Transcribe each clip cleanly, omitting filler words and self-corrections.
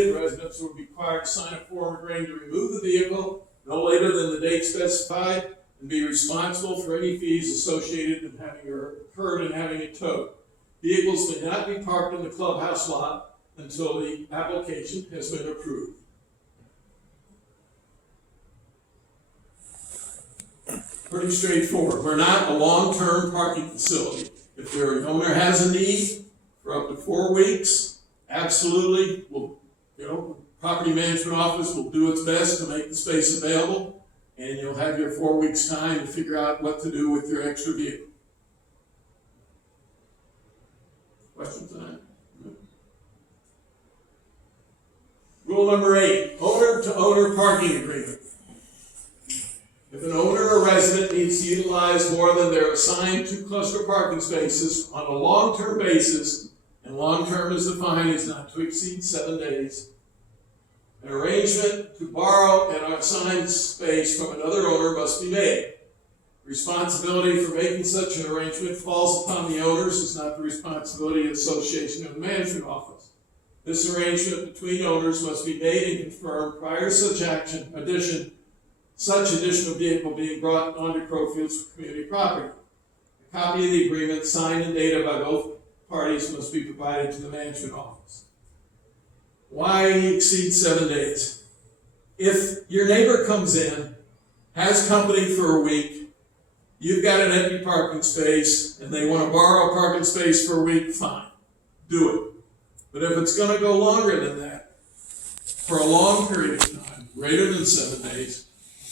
completed, residents will be required to sign a form agreeing to remove the vehicle no later than the date specified and be responsible for any fees associated with having incurred in having it towed. Vehicles may not be parked in the clubhouse lot until the application has been approved. Pretty straightforward. We're not a long-term parking facility. If the owner has a need for up to 4 weeks, absolutely, property management office will do its best to make the space available, and you'll have your 4 weeks time to figure out what to do with your extra vehicle. Questions on that? Rule number 8, owner-to-owner parking agreement. If an owner or resident needs to utilize more than their assigned 2 cluster parking spaces on a long-term basis, and long-term is defined as not to exceed 7 days, an arrangement to borrow an assigned space from another owner must be made. Responsibility for making such an arrangement falls upon the owners. It's not the responsibility of the association or the management office. This arrangement between owners must be made and confirmed prior to such additional vehicle being brought onto Crowfields community property. A copy of the agreement, signed and dated by both parties, must be provided to the management office. Why exceed 7 days? If your neighbor comes in, has company for a week, you've got an empty parking space, and they want to borrow a parking space for a week, fine. Do it. But if it's going to go longer than that, for a long period of time, greater than 7 days,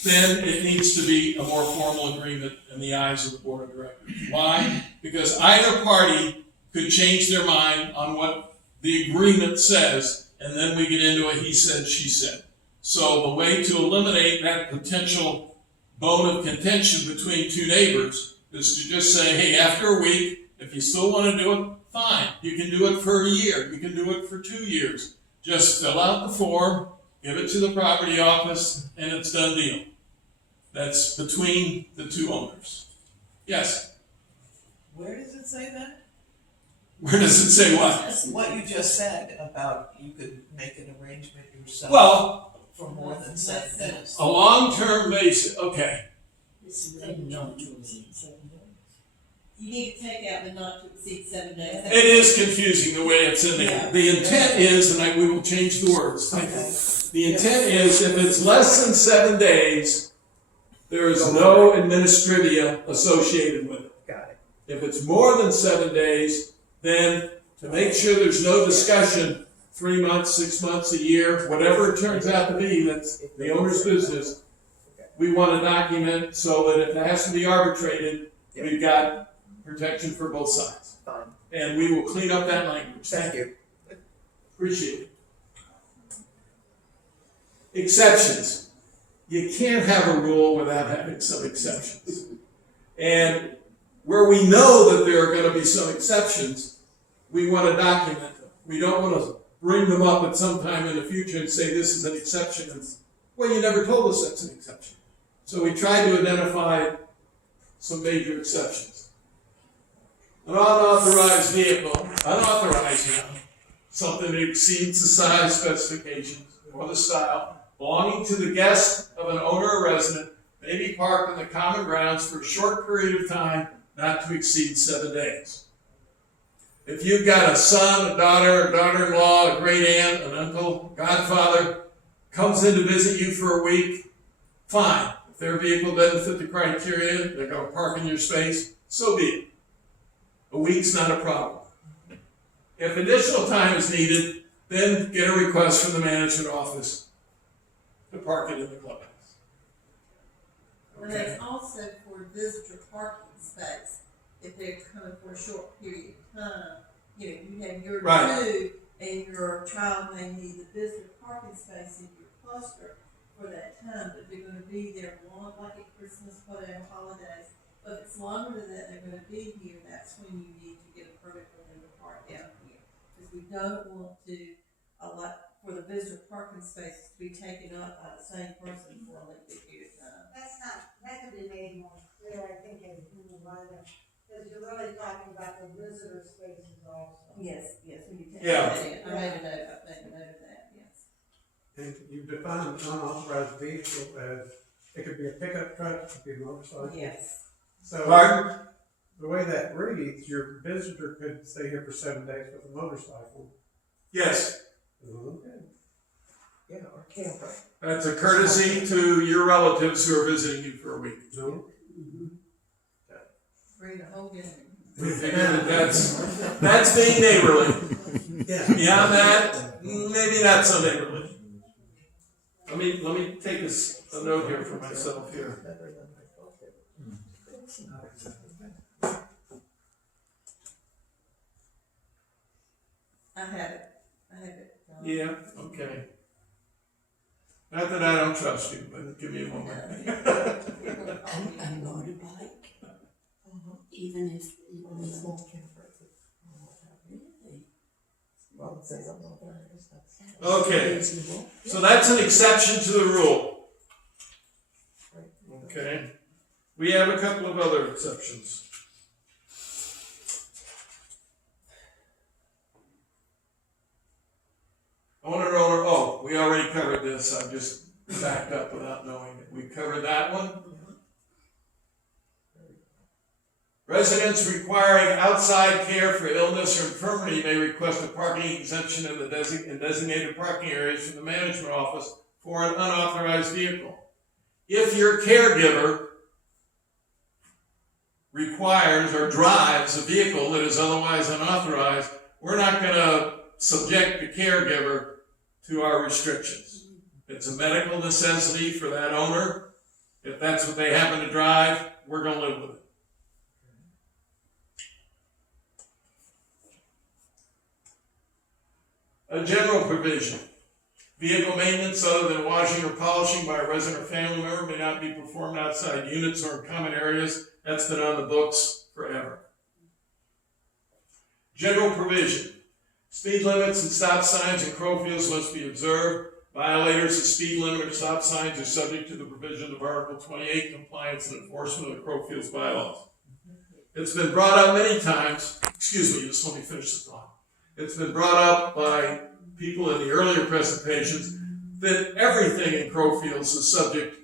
then it needs to be a more formal agreement in the eyes of the board of directors. Why? Because either party could change their mind on what the agreement says, and then we get into a he said, she said. So the way to eliminate that potential bone of contention between 2 neighbors is to just say, hey, after a week, if you still want to do it, fine. You can do it for a year. You can do it for 2 years. Just fill out the form, give it to the property office, and it's done deal. That's between the 2 owners. Yes? Where does it say that? Where does it say what? What you just said about you could make an arrangement yourself. Well, for more than 7 days. a long-term basis, okay. You need to take out the not to exceed 7 days. It is confusing the way it's in there. Yeah. The intent is, and we will change the words. Thank you. The intent is, if it's less than 7 days, there is no administrivia associated with it. Got it. If it's more than 7 days, then to make sure there's no discussion, 3 months, 6 months, a year, whatever it turns out to be, that's the owner's business. We want to document so that if it has to be arbitrated, we've got protection for both sides. Fine. And we will clean up that language. Thank you. Appreciate it. Exceptions. You can't have a rule without having some exceptions. And where we know that there are going to be some exceptions, we want to document them. We don't want to bring them up at some time in the future and say this is an exception. And, well, you never told us that's an exception. So we try to identify some major exceptions. An unauthorized vehicle, something that exceeds the size specifications or the style, belonging to the guest of an owner or resident, may be parked on the common grounds for a short period of time, not to exceed 7 days. If you've got a son, a daughter, a daughter-in-law, a great aunt, an uncle, godfather, comes in to visit you for a week, fine. If their vehicle doesn't fit the criteria, they're going to park in your space, so be it. A week's not a problem. If additional time is needed, then get a request from the management office to park it in the clubhouse. And that's also for visitor parking space. If they're coming for a short period of time, you have your Right. 2, and your child may need the visitor parking space in your cluster for that time, but they're going to be there long, like at Christmas, whatever, holidays. But if it's longer than that, they're going to be here, that's when you need to get a permit for them to park down here. Because we don't want to allow for the visitor parking spaces to be taken up by the same person for a lengthy period of time. That could be made more clear, I think, in the letter, because you're really talking about the visitor spaces also. Yes, when you take Yeah. that in. I made a note of that, yes. And you define an unauthorized vehicle as, it could be a pickup truck, it could be a motorcycle. Yes. So, Pardon? the way that reads, your visitor could stay here for 7 days with a motorcycle. Yes, Okay. Yeah, or camper. that's a courtesy to your relatives who are visiting you for a week. No? Bring the whole gang. We figured that's being neighborly. Yeah. Beyond that, maybe not so neighborly. Let me take a note here for myself here. Better than I thought it would. I have it. Yeah, okay. Not that I don't trust you, but give me a moment. A motorbike, even if Small camper. really. Well, it says unauthorized, that's. Okay, Reasonable. so that's an exception to the rule. Okay. We have a couple of other exceptions. Owner, we already covered this. I've just backed up without knowing it. We covered that one. Residents requiring outside care for illness or infirmity may request a parking exemption in the designated parking areas from the management office for an unauthorized vehicle. If your caregiver requires or drives a vehicle that is otherwise unauthorized, we're not going to subject the caregiver to our restrictions. It's a medical necessity for that owner. If that's what they happen to drive, we're going to live with it. A general provision. Vehicle maintenance other than washing or polishing by a resident or family member may not be performed outside units or in common areas. That's been on the books forever. General provision. Speed limits and stop signs in Crowfields must be observed. Violators of speed limit or stop signs are subject to the provision of Article 28, compliance and enforcement of the Crowfields bylaws. It's been brought up many times. Excuse me, just let me finish the thought. It's been brought up by people in the earlier presentations that everything in Crowfields is subject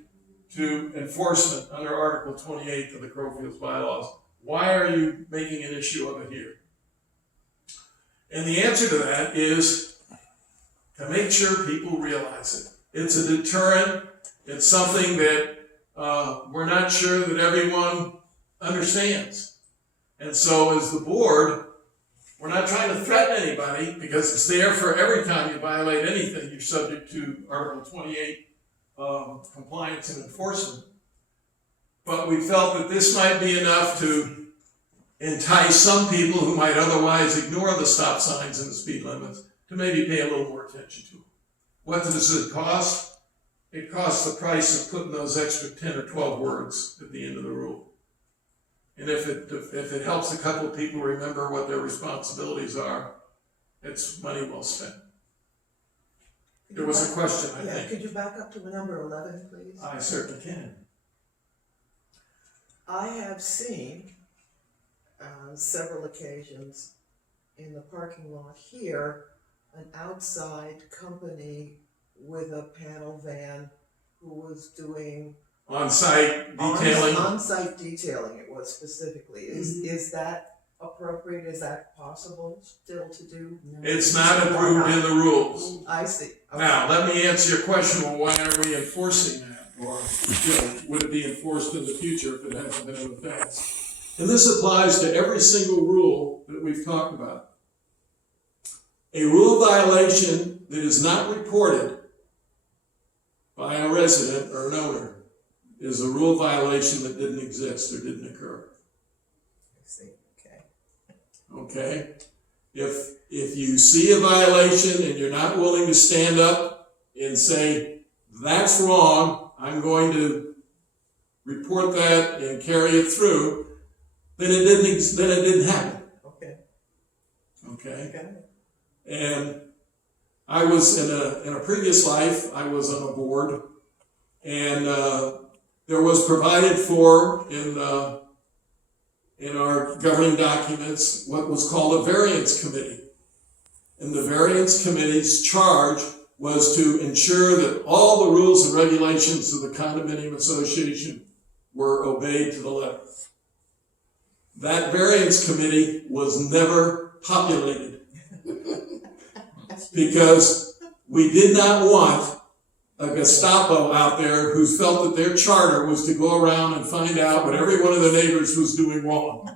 to enforcement under Article 28 of the Crowfields bylaws. Why are you making an issue of it here? And the answer to that is to make sure people realize it. It's a deterrent. It's something that we're not sure that everyone understands. And so as the board, we're not trying to threaten anybody because it's there for every time you violate anything, you're subject to Article 28 compliance and enforcement. But we felt that this might be enough to entice some people who might otherwise ignore the stop signs and the speed limits to maybe pay a little more attention to them. What does it cost? It costs the price of putting those extra 10 or 12 words at the end of the rule. And if it helps a couple of people remember what their responsibilities are, it's money well spent. There was a question, I Yeah, think. could you back up to number 11, please? I certainly can. I have seen on several occasions in the parking lot here, an outside company with a panel van who was doing On-site detailing. On-site detailing it was specifically. Is that appropriate? Is that possible still to do? It's not approved in the rules. I see. Okay. Now, let me answer your question, well, why are we enforcing that? Or, would it be enforced in the future if it hasn't been in the past? And this applies to every single rule that we've talked about. A rule violation that is not reported by a resident or an owner is a rule violation that didn't exist or didn't occur. I see. Okay. Okay? If you see a violation and you're not willing to stand up and say, that's wrong, I'm going to report that and carry it through, then it didn't happen. Okay. Okay? Okay. And I was in a previous life, I was on a board, and there was provided for in our governing documents what was called a variance committee. And the variance committee's charge was to ensure that all the rules and regulations of the condominium association were obeyed to the letter. That variance committee was never populated because we did not want a Gestapo out there who felt that their charter was to go around and find out what every one of their neighbors was doing wrong.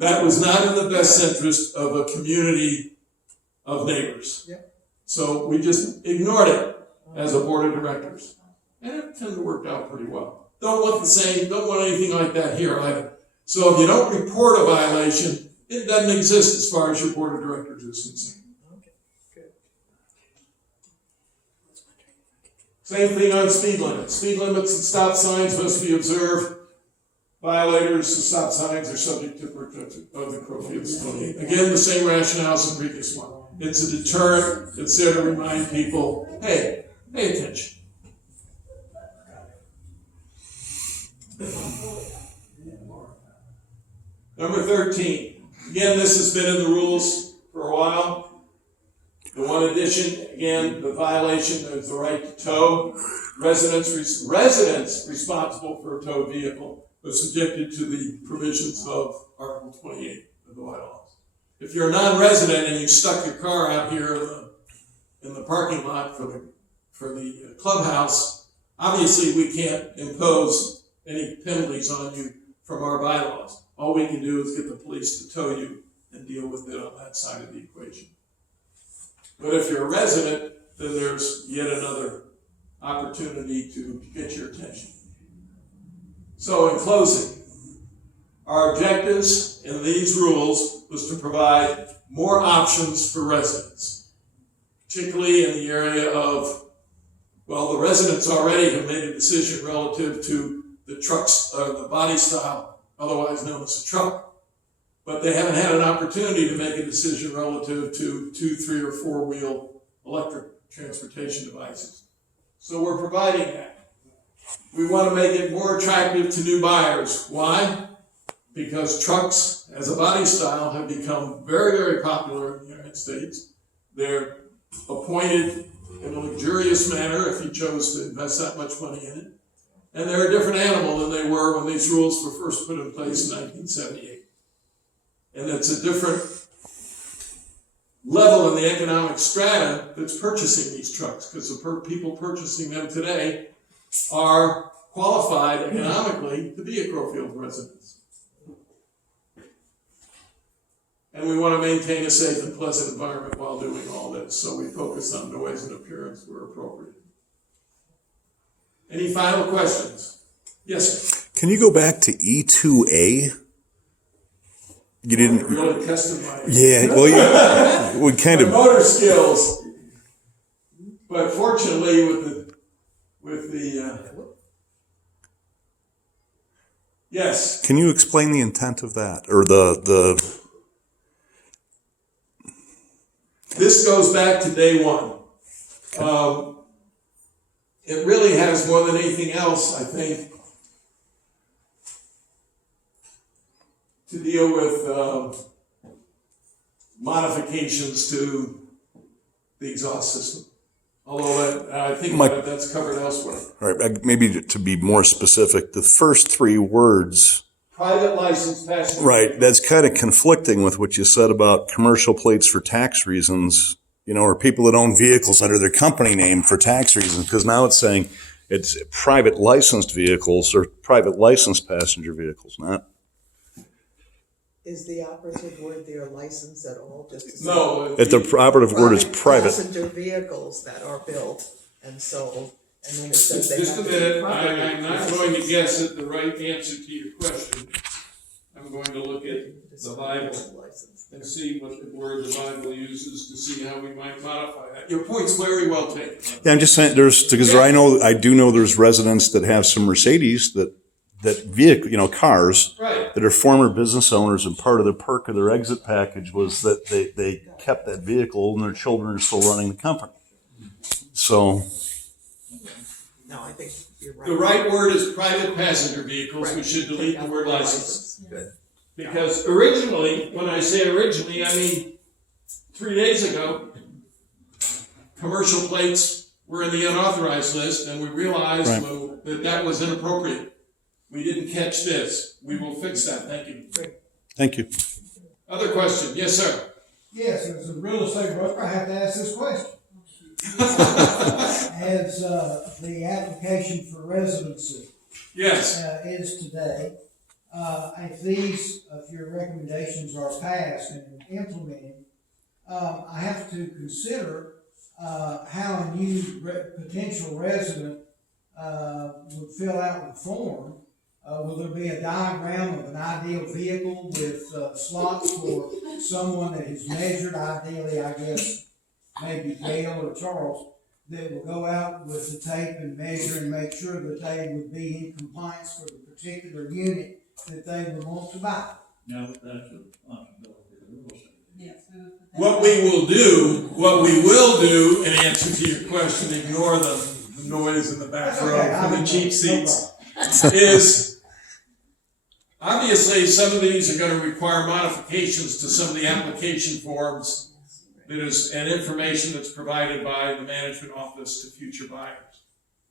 That was not in the best interest of a community of neighbors. Yep. So we just ignored it as a board of directors. And it tended to work out pretty well. Don't want anything like that here either. So if you don't report a violation, it doesn't exist as far as your board of directors is concerned. Okay, good. Same thing on speed limits. Speed limits and stop signs must be observed. Violators of stop signs are subject to protection of the Crowfields 28. Again, the same rationale as the previous one. It's a deterrent. It's there to remind people, hey, pay attention. Number 13. Again, this has been in the rules for a while. The one addition, again, the violation of the right to tow. Residents responsible for a towed vehicle are subjected to the provisions of Article 28 of the bylaws. If you're a non-resident and you stuck your car out here in the parking lot for the clubhouse, obviously we can't impose any penalties on you from our bylaws. All we can do is get the police to tow you and deal with it on that side of the equation. But if you're a resident, then there's yet another opportunity to get your attention. So in closing, our objectives in these rules was to provide more options for residents, particularly in the area of, well, the residents already have made a decision relative to the trucks, the body style, otherwise known as a truck, but they haven't had an opportunity to make a decision relative to 2, 3, or 4-wheel electric transportation devices. So we're providing that. We want to make it more attractive to new buyers. Why? Because trucks as a body style have become very, very popular in the United States. They're appointed in a luxurious manner if you chose to invest that much money in it. And they're a different animal than they were when these rules were first put in place in 1978. And it's a different level in the economic strata that's purchasing these trucks, because the people purchasing them today are qualified economically to be a Crowfield resident. And we want to maintain a safe and pleasant environment while doing all this, so we focus on noise and appearance where appropriate. Any final questions? Yes, sir. Can you go back to E2A? You didn't. Really tested my Yeah, well, we kind of. motor skills, but fortunately, with the yes. Can you explain the intent of that, or the? This goes back to day one. It really has, more than anything else, I think, to deal with modifications to the exhaust system. Although I think that's covered elsewhere. All right, maybe to be more specific, the first 3 words. Private license passenger. Right, that's kind of conflicting with what you said about commercial plates for tax reasons, or people that own vehicles under their company name for tax reasons, because now it's saying it's private licensed vehicles or private licensed passenger vehicles, not. Is the operative word there license at all? Just to say No. The operative word is private. Passenger vehicles that are built and sold, and then it says they Just have a to be minute, properly I'm not licensed. going to guess at the right answer to your question. I'm going to look at the Bible and see what the word the Bible uses to see how we might modify that. Your point's very well taken. Yeah, I'm just saying because I do know there's residents that have some Mercedes that vehicle, cars Right. that are former business owners, and part of the perk of their exit package was that they kept that vehicle and their children are still running the company. So. No, I think you're right. The right word is private passenger vehicles. Right. We should delete the word license. Good. Because originally, when I say originally, I mean 3 days ago, commercial plates were in the unauthorized list, and we realized Right. that was inappropriate. We didn't catch this. We will fix that. Thank you. Thank you. Other question? Yes, sir. Yes, as a real estate broker, I have to ask this question. As the application for residency Yes. is today, if your recommendations are passed and implemented, I have to consider how a new potential resident would fill out the form. Will there be a diagram of an ideal vehicle with slots for someone that is measured, ideally, I guess, maybe Gail or Charles, that will go out with the tape and measure and make sure that they would be in compliance for the particular unit that they would want to buy? Now, that's a possibility of real estate. Yes, we would put that. What we will do, in answer to your question, ignore the noise in the back row from the cheap seats, is obviously some of these are going to require modifications to some of the application forms and information that's provided by the management office to future buyers.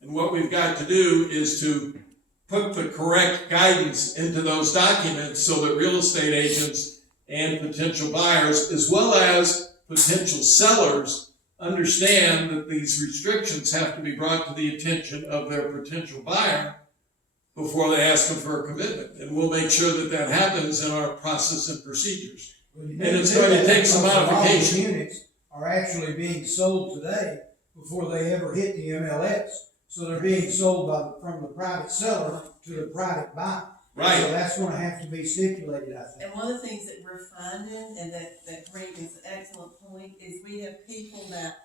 And what we've got to do is to put the correct guidance into those documents so that real estate agents and potential buyers, as well as potential sellers, understand that these restrictions have to be brought to the attention of their potential buyer before they ask them for a commitment. And we'll make sure that that happens in our process and procedures. And it's going to take some modification. Units are actually being sold today before they ever hit the MLS. So they're being sold from the private seller to the private buyer. Right. So that's gonna have to be stipulated, I think. And one of the things that we're finding, and that brings an excellent point, is we have people that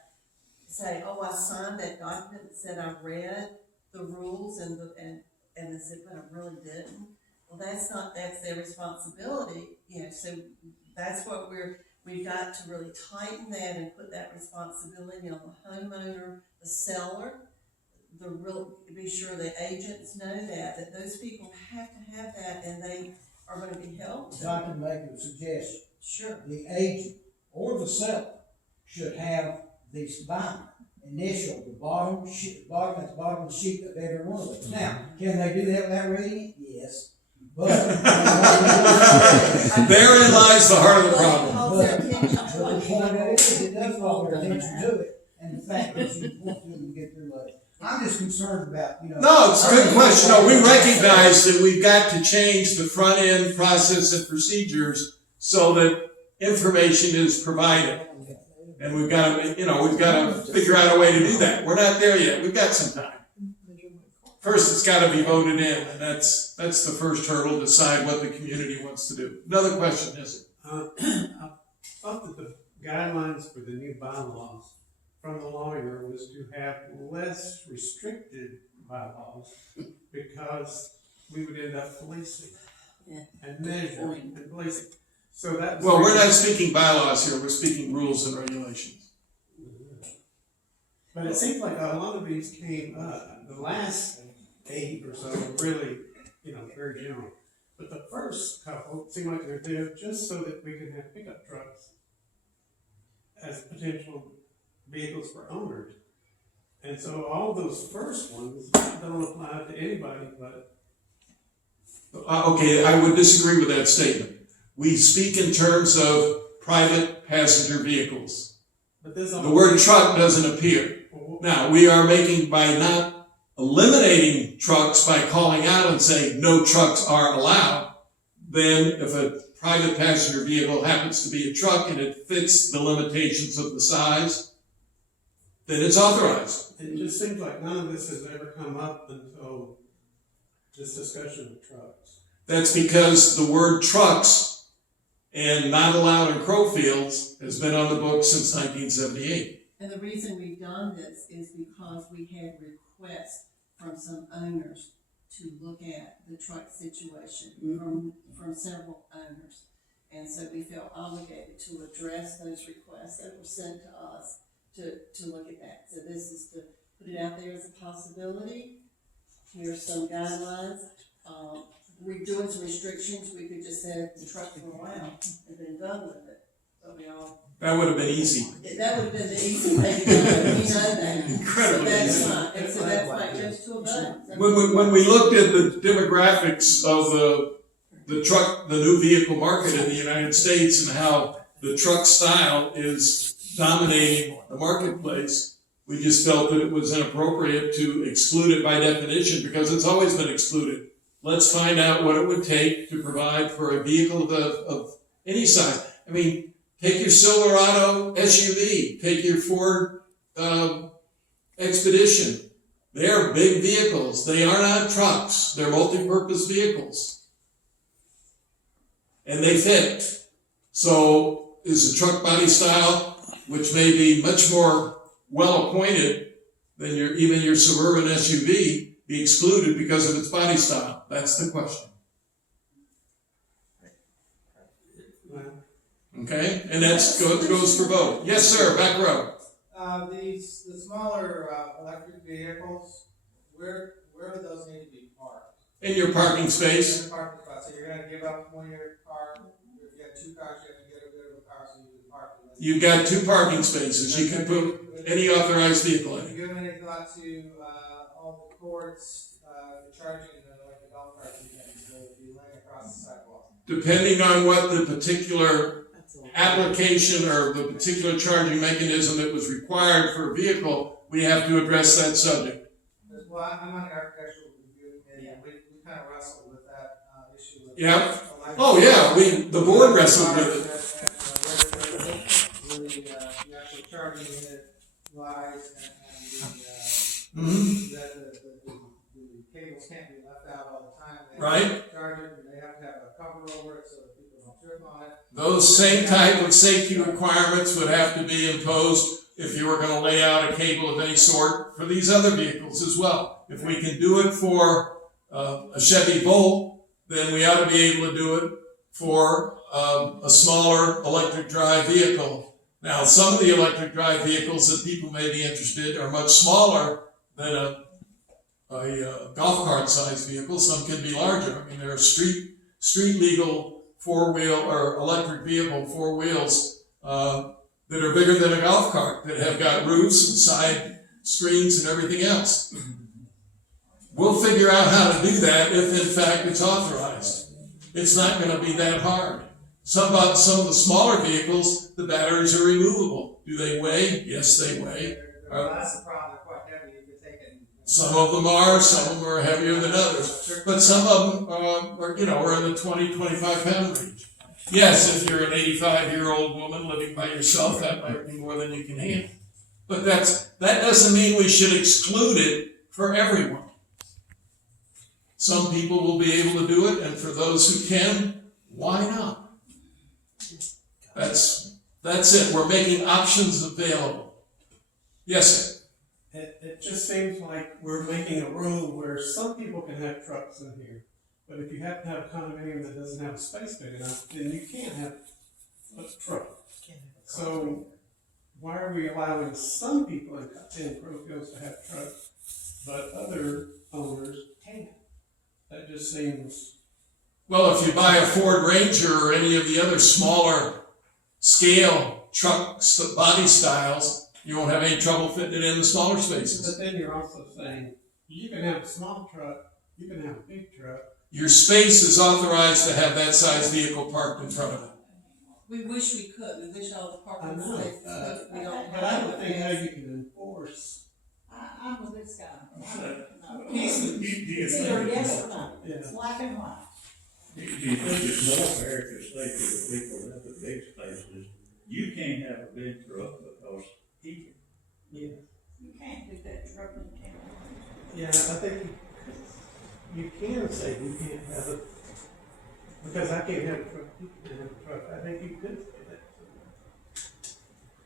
say, oh, I signed that document that said I read the rules and they said, but I really didn't. Well, that's their responsibility, so that's what we've got to really tighten that and put that responsibility on the homeowner, the seller, be sure the agents know that those people have to have that and they are going to be held to. If I can make a suggestion, Sure. the agent or the seller should have this binder, initial, the bottom at the bottom of the sheet of every one of them. Now, can they do that without reading it? Yes. But Therein lies the heart of the problem. Calls their attention to the what point of you it is, it does call their attention to it, and the fact that you want them to get through it. I'm just concerned about, No, it's a good question. No, we recognize that we've got to change the front end process and procedures so that information is provided. And we've got to figure out a way to do that. We're not there yet. We've got some time. First, it's got to be voted in, and that's the first hurdle, decide what the community wants to do. Another question, is I thought that the guidelines for the new bylaws from the lawyer was to have less restricted bylaws because we would end up policing and measuring and policing. So that was we're not speaking bylaws here. We're speaking rules and regulations. But it seems like a lot of these came up. The last 8 or so were really, very general. But the first couple seem like they're there just so that we can have pickup trucks as potential vehicles for owners. And so all those first ones don't apply to anybody but. Okay, I would disagree with that statement. We speak in terms of private passenger vehicles. But there's The word truck doesn't appear. Now, we are making, by not eliminating trucks, by calling out and saying no trucks are allowed, then if a private passenger vehicle happens to be a truck and it fits the limitations of the size, then it's authorized. It just seems like none of this has ever come up until this discussion of trucks. That's because the word trucks and not allowed in Crowfields has been on the books since 1978. And the reason we've done this is because we had requests from some owners to look at the truck situation from several owners. And so we felt obligated to address those requests that were sent to us to look at that. So this is to put it out there as a possibility. Here's some guidelines. We're doing some restrictions. We could just say the trucks were allowed and been done with it. That would have been easy. That would have been the easy way to go, you know that. Incredibly So easy. that's fine, and so that's why it goes to a vote. When we looked at the demographics of the new vehicle market in the United States and how the truck style is dominating the marketplace, we just felt that it was inappropriate to exclude it by definition because it's always been excluded. Let's find out what it would take to provide for a vehicle of any size. I mean, take your Silverado SUV, take your Ford Expedition. They are big vehicles. They are not trucks. They're multi-purpose vehicles. And they fit. So is the truck body style, which may be much more well appointed than even your Suburban SUV, be excluded because of its body style? That's the question. Okay, and that goes for both. Yes, sir, back row. The smaller electric vehicles, where would those need to be parked? In your parking space. In the parking spot, so you're gonna give up one of your car, if you have two cars, you have to get rid of a car so you can park them. You've got 2 parking spaces. You can put any authorized vehicle in. Have you given any thought to all the cords for charging like the golf carts and things, so it'd be laying across the sidewalk? Depending on what the particular application or the particular charging mechanism that was required for a vehicle, we have to address that subject. Well, I'm on the architectural review committee, and we kind of wrestled with that issue. Yeah. Oh, yeah, the board wrestled with it. Where the actual charging unit lies and the cables can't be left out all the time. They Right. have to charge it, and they have to have a cover over it so that people don't trip on it. Those same type of safety requirements would have to be imposed if you were going to lay out a cable of any sort for these other vehicles as well. If we can do it for a Chevy Volt, then we ought to be able to do it for a smaller electric drive vehicle. Now, some of the electric drive vehicles that people may be interested in are much smaller than a golf cart size vehicle. Some can be larger. I mean, there are street legal 4-wheel or electric vehicle 4 wheels that are bigger than a golf cart, that have got roofs and side screens and everything else. We'll figure out how to do that if in fact it's authorized. It's not going to be that hard. Some of the smaller vehicles, the batteries are removable. Do they weigh? Yes, they weigh. That's the problem, they're quite heavy, you could take it. Some of them are, some of them are heavier than others. But some of them are in the 20, 25 pound range. Yes, if you're an 85-year-old woman living by yourself, that might be more than you can handle. But that doesn't mean we should exclude it for everyone. Some people will be able to do it, and for those who can, why not? That's it. We're making options available. Yes, sir. It just seems like we're making a rule where some people can have trucks in here, but if you happen to have a condominium that doesn't have a space big enough, then you can't have a truck. So why are we allowing some people in Crowfields to have trucks, but other owners can't? That just seems... Well, if you buy a Ford Ranger or any of the other smaller scale truck body styles, you won't have any trouble fitting it in the smaller spaces. But then you're also saying, you can have a small truck, you can have a big truck. Your space is authorized to have that size vehicle parked in front of it. We wish we could, we wish all the I parking know, spaces, but we don't but I don't think how you can enforce. I'm with this guy. No. Do you It's either yes or no. Yeah. It's black and white. Do you think it's more fair to say to the people at the big spaces, you can't have a big truck because he can? Yeah. You can't do that truck in town. Yeah, I think you can say you can't have it, because I can't have a truck, you can have a truck, I think you could say that.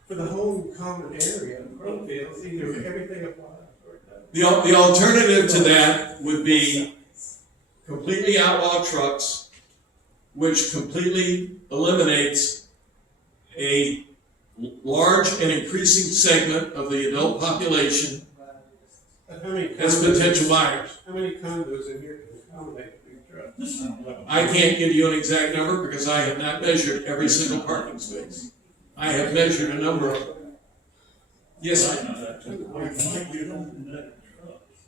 For the whole common area of Crowfields, either everything applies or it doesn't. The alternative to that would be completely outlaw trucks, which completely eliminates a large and increasing segment of the adult population But how many as condos- potential buyers. How many condos in here can accommodate a big truck? I can't give you an exact number because I have not measured every single parking space. I have measured a number of them. Yes, sir. Right, now, that's the point. You don't let trucks.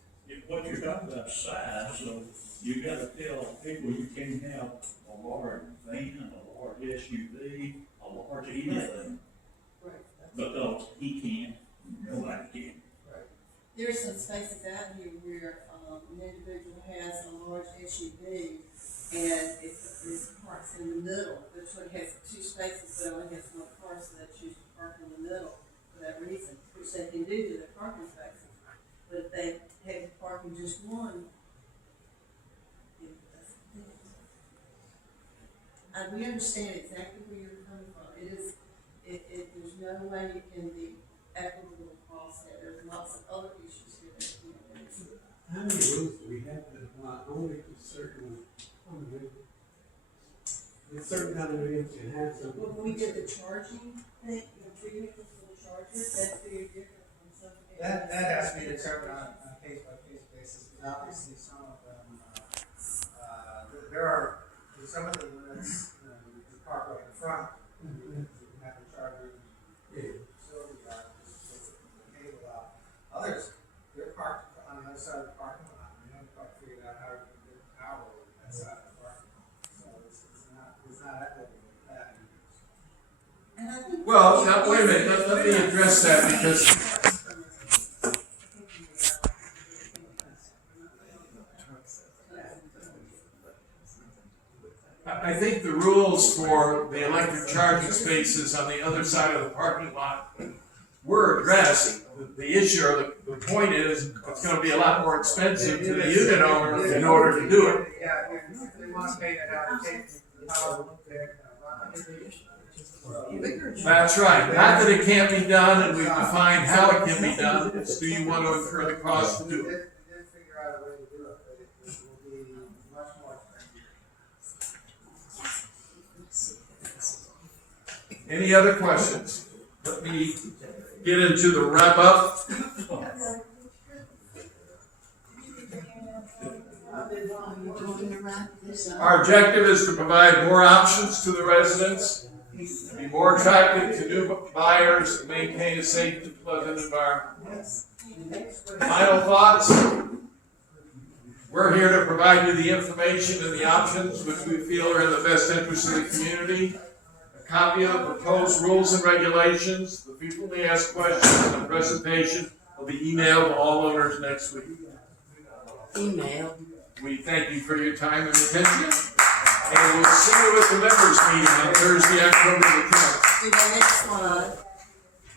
What you're talking about size, so you gotta tell people you can't have a large van, a large SUV, a large anything. Because he can, nobody can. There's some spaces out here where, an individual has a large SUV and it's parks in the middle, which one has two spaces, but only has one car, so they choose to park in the middle for that reason, which they can do to their parking spaces. But if they have to park in just one, that's the thing. And we understand exactly where you're coming from. There's no way you can be equitable across that. There's lots of other issues here that you know. How many rules do we have that apply only to certain condominiums? Certain condominiums can have some. When we did the charging thing, the treatment for the chargers, that's very different from something else. That has to be determined on a case-by-case basis, because obviously some of them, there are, some of the units, you can park right in front. You can have a charger, facility yard, just take the cable out. Others, they're parked on the other side of the parking lot, and they haven't quite figured out how to get the power over that side of the parking lot. So it's not equitable with that. And I think. Well, now, wait a minute, let me address that because I think the rules for the electric charging spaces on the other side of the parking lot were addressed. The issue or the point is it's gonna be a lot more expensive to the unit owner in order to do it. Yeah, if they want to pay that out, take the power, That's right. Not that it can't be done and we've defined how it can be done. It's do you want to incur the cost to do it? They figure out a way to do it, but it will be much more expensive. Any other questions? Let me get into the wrap up. Our objective is to provide more options to the residents, be more attractive to new buyers, and maintain a safe and pleasant environment. Final thoughts? We're here to provide you the information and the options which we feel are in the best interest of the community. A copy of the proposed rules and regulations, the frequently asked questions, and the presentation will be emailed to all owners next week. Email. We thank you for your time and attention, and we'll see you at the members' meeting on Thursday, October the 10th. Do the next slide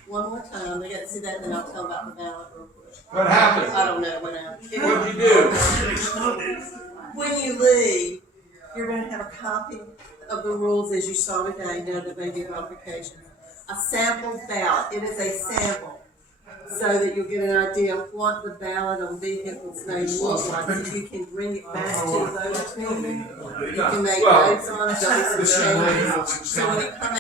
one more time. They got to see that, then I'll tell about the ballot real quick. What happened? I don't know when I. What'd you do? When you leave, you're going to have a copy of the rules as you saw today, no debate modifications. A sample ballot. It is a sample, so that you'll get an idea of what the ballot on vehicles may look like. So you can bring it back to the voters meeting. You can make notes on it, make some changes. So when it comes